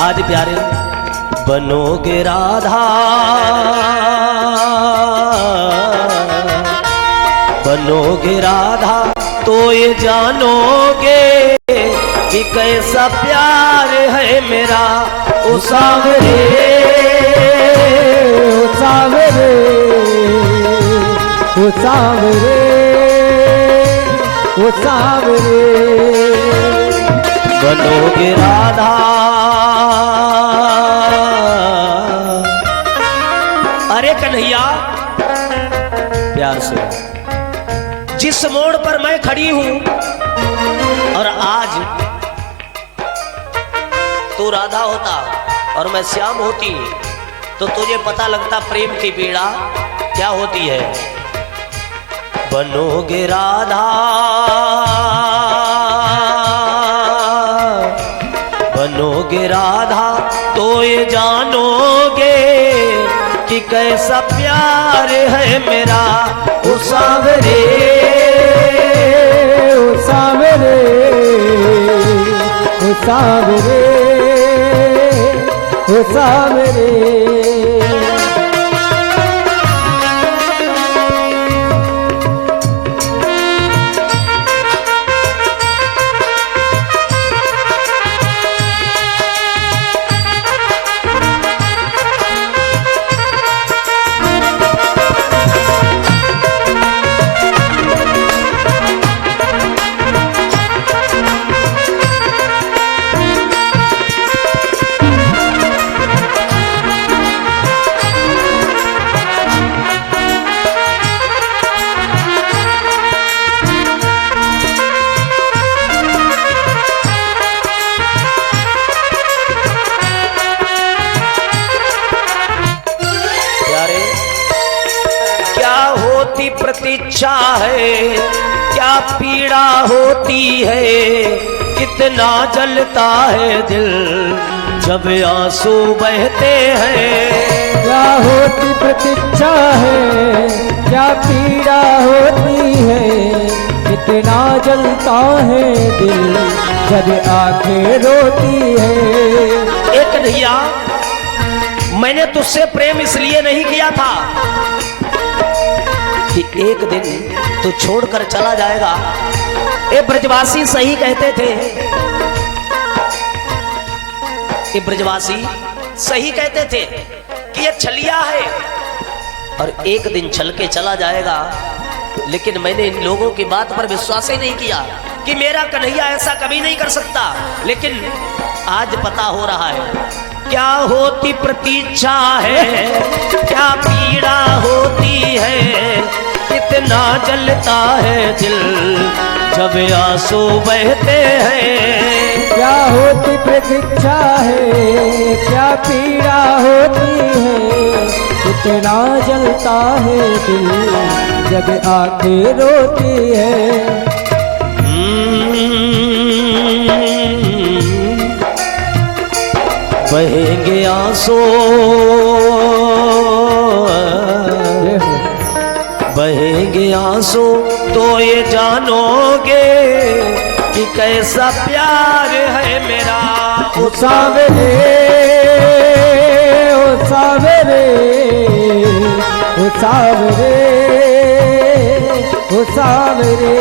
आज प्यारे बनोगे राधा, बनोगे राधा तो ये जानोगे कि कैसा प्यार है मेरा। ओ सांवरे, ओ सांवरे, ओ सांवरे, ओ सांवरे। बनोगे राधा, अरे कन्हैया प्यार से, जिस मोड़ पर मैं खड़ी हूं और आज तू राधा होता और मैं श्याम होती तो तुझे पता लगता प्रेम की पीड़ा क्या होती है। बनोगे राधा, बनोगे राधा तो ये जानोगे कि कैसा प्यार है मेरा। ओ सांवरे, ओ सांवरे, ओ सांवरे, ओ सांवरे। प्रतीक्षा है क्या पीड़ा होती है, कितना जलता है दिल जब आंसू बहते हैं। क्या होती प्रतीक्षा है, क्या पीड़ा होती है, कितना जलता है दिल जब आंखें रोती है। एक कन्हैया, मैंने तुझसे प्रेम इसलिए नहीं किया था कि एक दिन तू छोड़कर चला जाएगा। ये ब्रजवासी सही कहते थे, ये ब्रजवासी सही कहते थे कि ये छलिया है और एक दिन छल के चला जाएगा। लेकिन मैंने इन लोगों की बात पर विश्वास ही नहीं किया कि मेरा कन्हैया ऐसा कभी नहीं कर सकता। लेकिन आज पता हो रहा है क्या होती प्रतीक्षा है, क्या पीड़ा होती है, कितना जलता है दिल जब आंसू बहते हैं। क्या होती प्रतीक्षा है, क्या पीड़ा होती है, कितना जलता है दिल जब आंखें रोती है। बहेंगे आंसू, बहेंगे आंसू तो ये जानोगे कि कैसा प्यार है मेरा। ओ सांवरे, सावरे ओ सावरे ओ सावरे।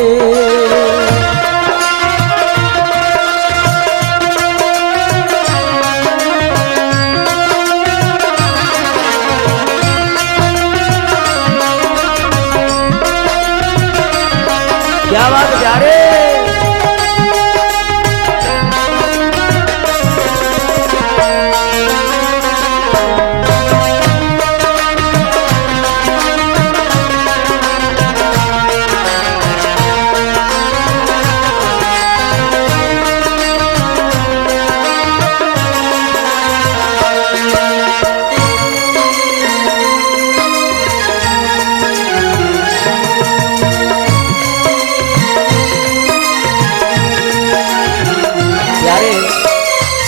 क्या बात प्यारे।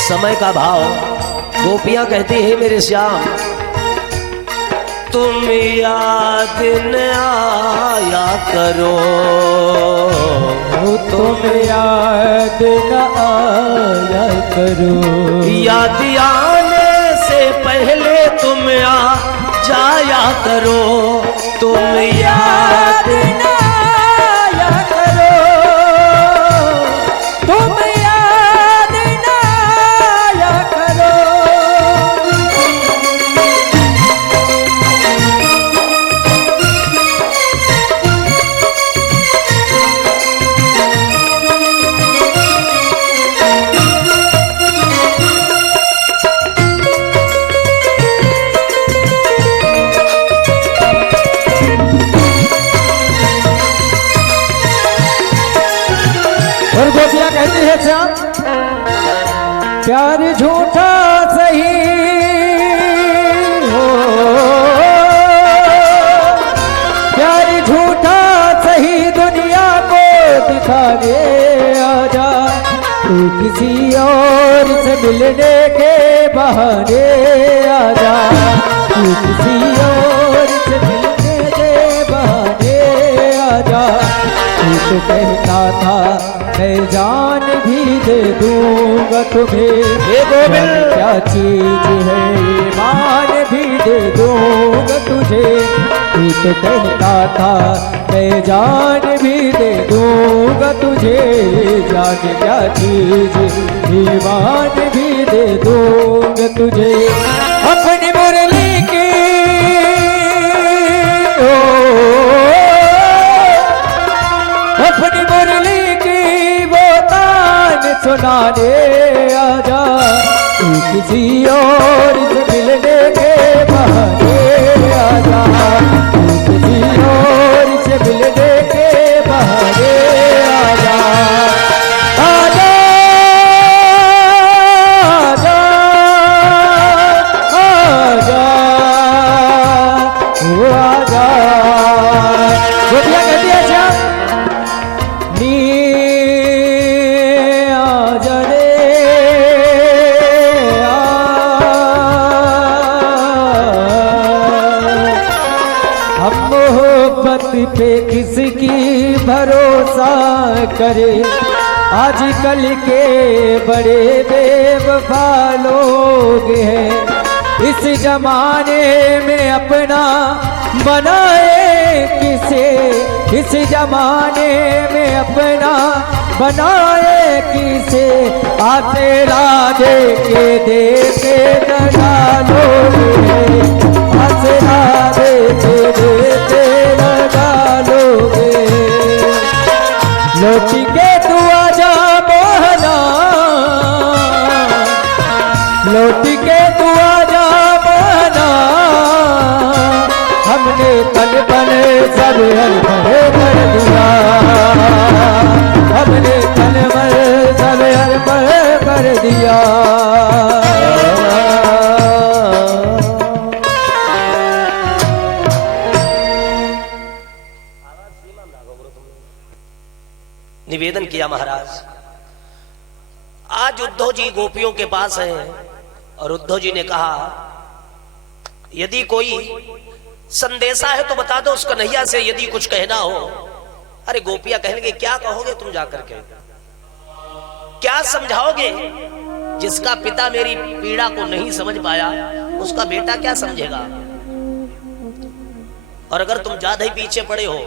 समय का भाव, गोपियां कहती है मेरे श्याम तुम याद न आया करो, तुम याद न आया करो, याद आने से पहले तुम आ जाया करो, तुम याद न आया करो, तुम याद न आया करो। और गोपियां कहती है श्याम प्यार झूठा सही हो, प्यार झूठा सही दुनिया को दिखाने आजा, तू किसी और से मिलने के बहाने आजा, तू किसी और से मिलने के बहाने आजा। तू तो कहता था मैं जान भी दे दूंगा तुम्हें, क्या चीज है ईमान भी दे दूंगा तुझे। तू तो कहता था मैं जान भी दे दूंगा तुझे, जान क्या चीज ईमान भी दे दूंगा तुझे। अपनी मुरली की अपनी मुरली की वो तान सुनाने आजा, तू किसी और से मिलने के बहाने आजा, तू किसी और से मिलने के बहाने आजा, आजा आजा आजा वो आजा। गोपियां कहती है श्याम पे किसकी भरोसा करे, आजकल के बड़े बेवफा लोग हैं, इस जमाने में अपना बनाए किसे, इस जमाने में अपना बनाए किसे, आतेरा दे के देते दगा लोग हैं, आतेरा दे के देते लौट के तू आजा मोहना, लौट के तू आजा मोहना, हमने पल पल सब हल भरे कर दिया, हमने पल पल सब हल भरे कर दिया। निवेदन किया महाराज, आज उद्धव जी गोपियों के पास हैं और उद्धव जी ने कहा यदि कोई संदेशा है तो बता दो, उसका कन्हैया से यदि कुछ कहना हो। अरे गोपियां कहेंगे क्या कहोगे तुम जाकर के, क्या समझाओगे, जिसका पिता मेरी पीड़ा को नहीं समझ पाया उसका बेटा क्या समझेगा। और अगर तुम ज्यादा ही पीछे पड़े हो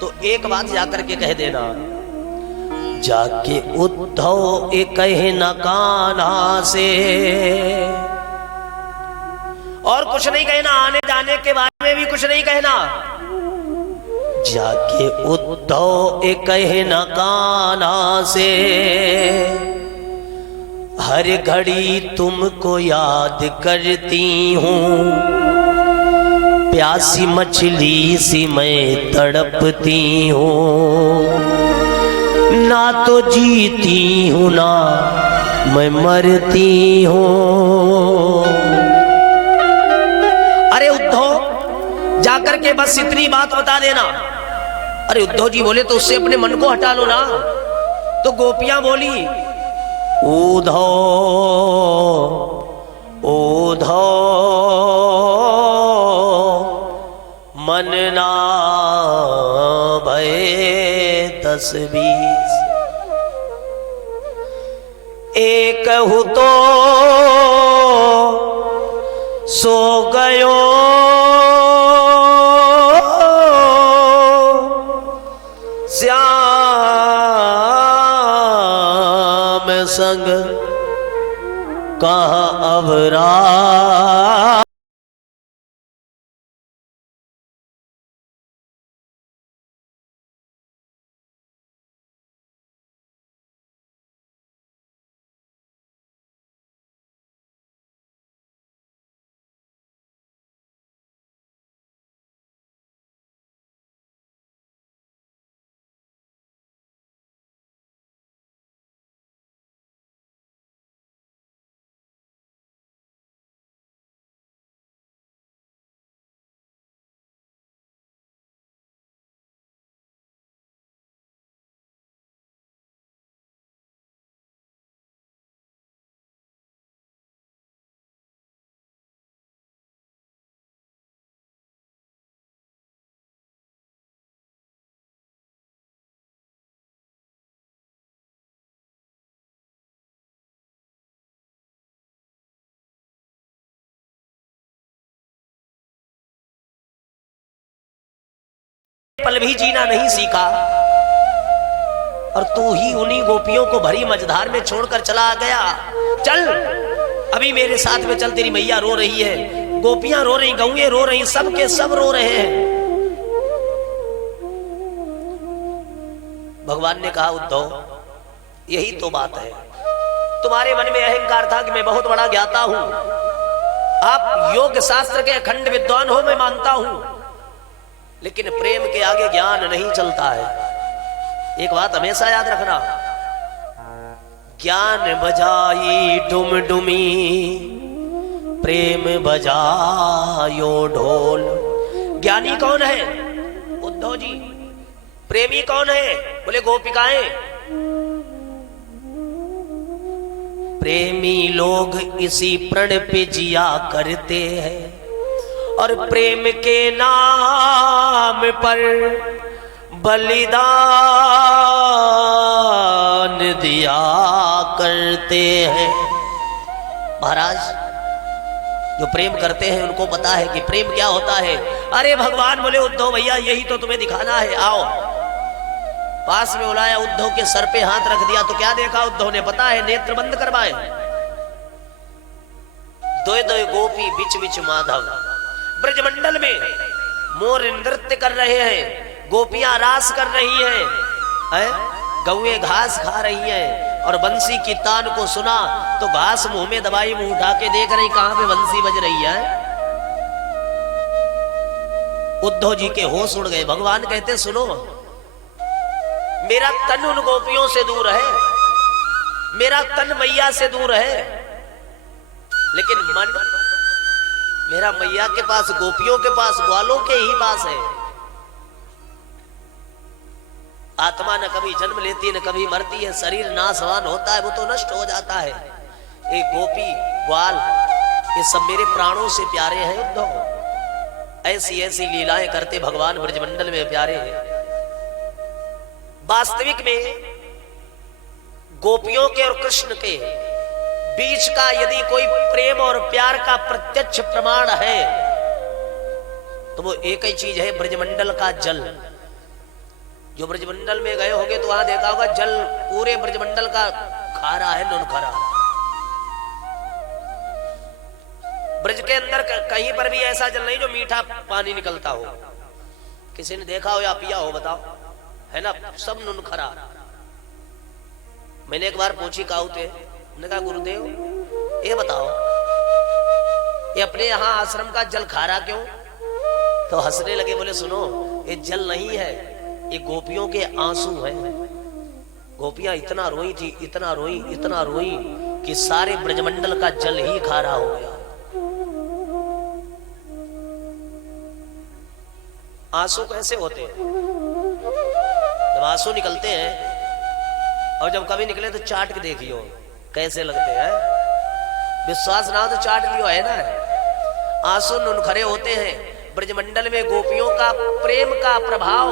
तो एक बात जाकर के कह देना, जाके उद्धव एक कहे न कान्हा से, और कुछ नहीं कहना, आने जाने के बारे में भी कुछ नहीं कहना। जाके उद्धव एक कहे न कान्हा से, हर घड़ी तुमको याद करती हूँ, प्यासी मछली सी मैं तड़पती हूँ, ना तो जीती हूँ ना मैं मरती हूँ। अरे उद्धव जाकर के बस इतनी बात बता देना। अरे उद्धव जी बोले तो उससे अपने मन को हटा लो ना। तो गोपियां बोली, उद्धव उद्धव मन ना भय 10-20, एक हूँ तो सो गयो, श्याम संग कहाँ अवरा। पल भी जीना नहीं सीखा और तू ही उन्हीं गोपियों को भरी मझधार में छोड़कर चला गया। चल अभी मेरे साथ में चल, तेरी मैया रो रही है, गोपियां रो रही, गौएं रो रही, सब के सब रो रहे हैं। भगवान ने कहा, उद्धव यही तो बात है, तुम्हारे मन में अहंकार था कि मैं बहुत बड़ा ज्ञाता हूं, आप योग शास्त्र के अखंड विद्वान हो, मैं मानता हूं, लेकिन प्रेम के आगे ज्ञान नहीं चलता है। एक बात हमेशा याद रखना, ज्ञान बजाई डुमडुमी, प्रेम बजायो ढोल। ज्ञानी कौन है? उद्धव जी। प्रेमी कौन है? बोले गोपिकाएं। प्रेमी लोग इसी प्रण पे जिया करते हैं और प्रेम के नाम पर बलिदान दिया करते हैं। महाराज, जो प्रेम करते हैं उनको पता है कि प्रेम क्या होता है। अरे भगवान बोले, उद्धव भैया यही तो तुम्हें दिखाना है, आओ। पास में बुलाया, उद्धव के सर पे हाथ रख दिया तो क्या देखा उद्धव ने? पता है, नेत्र बंद करवाए। दो दो गोपी बिच बिच माधव, ब्रजमंडल में मोर नृत्य कर रहे हैं, गोपियां रास कर रही हैं, गौएं घास खा रही हैं, और बंसी की तान को सुना तो घास मुंह में दबाई, मुंह उठा के देख रही कहां पे बंसी बज रही है। उद्धव जी के होश उड़ गए। भगवान कहते, सुनो, मेरा तन उन गोपियों से दूर है, मेरा तन मैया से दूर है, लेकिन मन मेरा मैया के पास, गोपियों के पास, ग्वालों के ही पास है। आत्मा न कभी जन्म लेती न कभी मरती है, शरीर नाशवान होता है, वो तो नष्ट हो जाता है। एक गोपी, ग्वाल, ये सब मेरे प्राणों से प्यारे हैं उद्धव। ऐसी ऐसी लीलाएं करते भगवान ब्रजमंडल में प्यारे हैं। वास्तविक में गोपियों के और कृष्ण के बीच का यदि कोई प्रेम और प्यार का प्रत्यक्ष प्रमाण है तो वो एक ही चीज है, ब्रजमंडल का जल। जो ब्रजमंडल में गए होंगे तो वहां देखा होगा जल पूरे ब्रजमंडल का खारा है, नुन खारा। ब्रज के अंदर कहीं पर भी ऐसा जल नहीं जो मीठा पानी निकलता हो। किसी ने देखा हो या पिया हो बताओ, है ना, सब नुन खरा। मैंने एक बार पूछी काऊ थे, उन्होंने कहा गुरुदेव ये बताओ ये अपने यहाँ आश्रम का जल खारा क्यों? तो हंसने लगे, बोले सुनो ये जल नहीं है, ये गोपियों के आंसू हैं। गोपियां इतना रोई थी, इतना रोई, इतना रोई कि सारे ब्रजमंडल का जल ही खारा हो गया। आंसू कैसे होते हैं? जब आंसू निकलते हैं और जब कभी निकले तो चाट के देखियो कैसे लगते हैं। विश्वास ना हो तो चाट लियो, है ना। आंसू नुनखरे होते हैं। ब्रजमंडल में गोपियों का प्रेम का प्रभाव